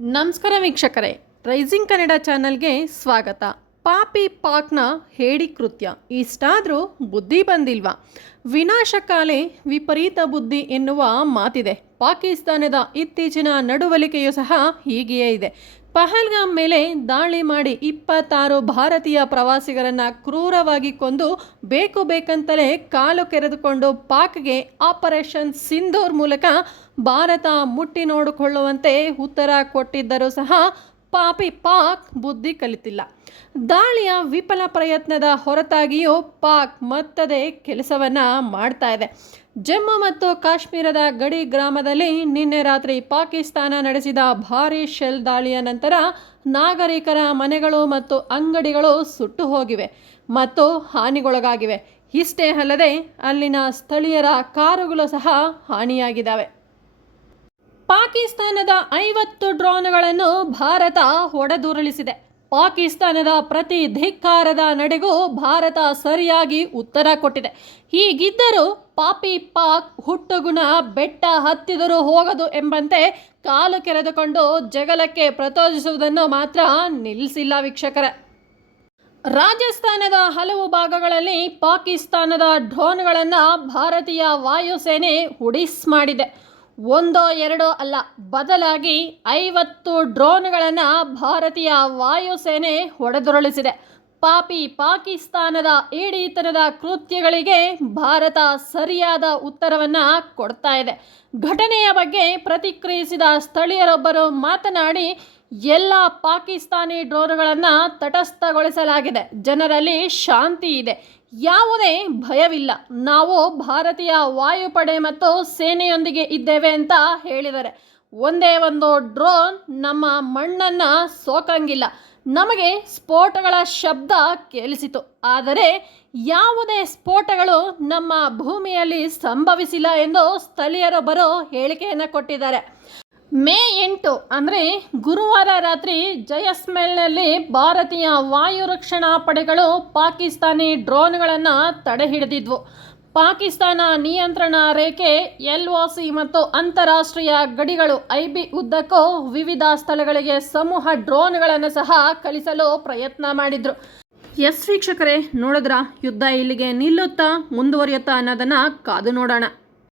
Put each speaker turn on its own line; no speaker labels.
ನಮಸ್ಕಾರ ವೀಕ್ಷಕರೇ. ರೈಸಿಂಗ್ ಕನ್ನಡ ಚಾನಲ್ಗೆ ಸ್ವಾಗತ. ಪಾಪಿ ಪಾಕ್ನ ಹೇಡಿ ಕೃತ್ಯ. ಇಷ್ಟಾದರೂ ಬುದ್ಧಿ ಬಂದಿಲ್ವಾ? ವಿನಾಶಕಾಲೆ ವಿಪರೀತ ಬುದ್ಧಿ ಎನ್ನುವ ಮಾತಿದೆ. ಪಾಕಿಸ್ತಾನದ ಇತ್ತೀಚಿನ ನಡವಳಿಕೆಯೂ ಸಹ ಹೀಗೆಯೇ ಇದೆ. ಪಹಲ್ಗಾಮ್ ಮೇಲೆ ದಾಳಿ ಮಾಡಿ ಇಪ್ಪತ್ತಾರು ಭಾರತೀಯ ಪ್ರವಾಸಿಗರನ್ನ ಕ್ರೂರವಾಗಿ ಕೊಂದು ಬೇಕು ಬೇಕಂತಲೇ ಕಾಲು ಕೆರೆದುಕೊಂಡು ಪಾಕ್ಗೆ ಆಪರೇಷನ್ ಸಿಂಧೂರ್ ಮೂಲಕ ಭಾರತ ಮುಟ್ಟಿ ನೋಡಿಕೊಳ್ಳುವಂತೆ ಉತ್ತರ ಕೊಟ್ಟಿದ್ದರೂ ಸಹ ಪಾಪಿ ಪಾಕ್ ಬುದ್ಧಿ ಕಲಿತಿಲ್ಲ. ದಾಳಿಯ ವಿಫಲ ಪ್ರಯತ್ನದ ಹೊರತಾಗಿಯೂ ಪಾಕ್ ಮತ್ತದೇ ಕೆಲಸವನ್ನ ಮಾಡ್ತಾ ಇದೆ. ಜಮ್ಮು ಮತ್ತು ಕಾಶ್ಮೀರದ ಗಡಿ ಗ್ರಾಮದಲ್ಲಿ ನಿನ್ನೆ ರಾತ್ರಿ ಪಾಕಿಸ್ತಾನ ನಡೆಸಿದ ಭಾರೀ ಶೆಲ್ ದಾಳಿಯ ನಂತರ ನಾಗರಿಕರ ಮನೆಗಳು ಮತ್ತು ಅಂಗಡಿಗಳು ಸುಟ್ಟು ಹೋಗಿವೆ ಮತ್ತು ಹಾನಿಗೊಳಗಾಗಿವೆ. ಇಷ್ಟೇ ಅಲ್ಲದೆ ಅಲ್ಲಿನ ಸ್ಥಳೀಯರ ಕಾರುಗಳು ಸಹ ಹಾನಿಯಾಗಿದ್ದಾವೆ. ಪಾಕಿಸ್ತಾನದ ಐವತ್ತು ಡ್ರೋನ್ಗಳನ್ನು ಭಾರತ ಹೊಡೆದುರುಳಿಸಿದೆ ಪಾಕಿಸ್ತಾನದ ಪ್ರತಿ ಧಿಕ್ಕಾರದ ನಡೆಗೂ ಭಾರತ ಸರಿಯಾಗಿ ಉತ್ತರ ಕೊಟ್ಟಿದೆ. ಹೀಗಿದ್ದರೂ ಪಾಪಿ ಪಾಕ್ ಹುಟ್ಟುಗುಣ ಬೆಟ್ಟ ಹತ್ತಿದರೂ ಹೋಗದು ಎಂಬಂತೆ ಕಾಲು ಕೆರೆದುಕೊಂಡು ಜಗಲಕ್ಕೆ ಪ್ರಚೋದಿಸುವುದನ್ನು ಮಾತ್ರ ನಿಲ್ಲಿಸಿಲ್ಲ ವೀಕ್ಷಕರ. ರಾಜಸ್ಥಾನದ ಹಲವು ಭಾಗಗಳಲ್ಲಿ ಪಾಕಿಸ್ತಾನದ ಡ್ರೋನ್ಗಳನ್ನು ಭಾರತೀಯ ವಾಯುಸೇನೆ ಹುಡಿಸ್ ಮಾಡಿದೆ. ಒಂದೋ ಎರಡೋ ಅಲ್ಲ, ಬದಲಾಗಿ ಐವತ್ತು ಡ್ರೋನ್ಗಳನ್ನು ಭಾರತೀಯ ವಾಯುಸೇನೆ ಹೊಡೆದುರುಳಿಸಿದೆ. ಪಾಪಿ ಪಾಕಿಸ್ತಾನದ ಈಡೀತನದ ಕೃತ್ಯಗಳಿಗೆ ಭಾರತ ಸರಿಯಾದ ಉತ್ತರವನ್ನು ಕೊಡ್ತಾ ಇದೆ. ಘಟನೆಯ ಬಗ್ಗೆ ಪ್ರತಿಕ್ರಿಯಿಸಿದ ಸ್ಥಳೀಯರೊಬ್ಬರು ಮಾತನಾಡಿ ಎಲ್ಲ ಪಾಕಿಸ್ತಾನಿ ಡ್ರೋನ್ಗಳನ್ನು ತಟಸ್ಥಗೊಳಿಸಲಾಗಿದೆ. ಜನರಲ್ಲಿ ಶಾಂತಿ ಇದೆ. ಯಾವುದೇ ಭಯವಿಲ್ಲ. ನಾವು ಭಾರತೀಯ ವಾಯುಪಡೆ ಮತ್ತು ಸೇನೆಯೊಂದಿಗೆ ಇದ್ದೇವೆ ಅಂತ ಹೇಳಿದ್ದಾರೆ. ಒಂದೇ ಒಂದು ಡ್ರೋನ್ ನಮ್ಮ ಮಣ್ಣನ್ನು ಸೋಕಂಗಿಲ್ಲ. ನಮಗೆ ಸ್ಫೋಟಗಳ ಶಬ್ದ ಕೇಳಿಸಿತು. ಆದರೆ ಯಾವುದೇ ಸ್ಫೋಟಗಳು ನಮ್ಮ ಭೂಮಿಯಲ್ಲಿ ಸಂಭವಿಸಿಲ್ಲ ಎಂದು ಸ್ಥಳೀಯರೊಬ್ಬರು ಹೇಳಿಕೆಯನ್ನು ಕೊಟ್ಟಿದ್ದಾರೆ. ಮೇ ಎಂಟು ಅಂದರೆ ಗುರುವಾರ ರಾತ್ರಿ ಜಯಸ್ಮೆಲ್ನಲ್ಲಿ ಭಾರತೀಯ ವಾಯು ರಕ್ಷಣಾ ಪಡೆಗಳು ಪಾಕಿಸ್ತಾನಿ ಡ್ರೋನ್ಗಳನ್ನು ತಡೆ ಹಿಡಿದಿದ್ವು ಪಾಕಿಸ್ತಾನ ನಿಯಂತ್ರಣ ರೇಖೆ ಎಲ್ ಒ ಸಿ ಮತ್ತು ಅಂತಾರಾಷ್ಟ್ರೀಯ ಗಡಿಗಳು ಐ ಬಿ ಉದ್ದಕ್ಕೂ ವಿವಿಧ ಸ್ಥಳಗಳಿಗೆ ಸಮೂಹ ಡ್ರೋನ್ಗಳನ್ನು ಸಹ ಕಳಿಸಲು ಪ್ರಯತ್ನ ಮಾಡಿದ್ರು. ಎಸ್ ವೀಕ್ಷಕರೇ, ನೋಡಿದ್ರ? ಯುದ್ಧ ಇಲ್ಲಿಗೆ ನಿಲ್ಲುತ್ತಾ ಮುಂದುವರಿಯುತ್ತಾ ಅನ್ನೋದನ್ನು ಕಾದು ನೋಡೋಣ.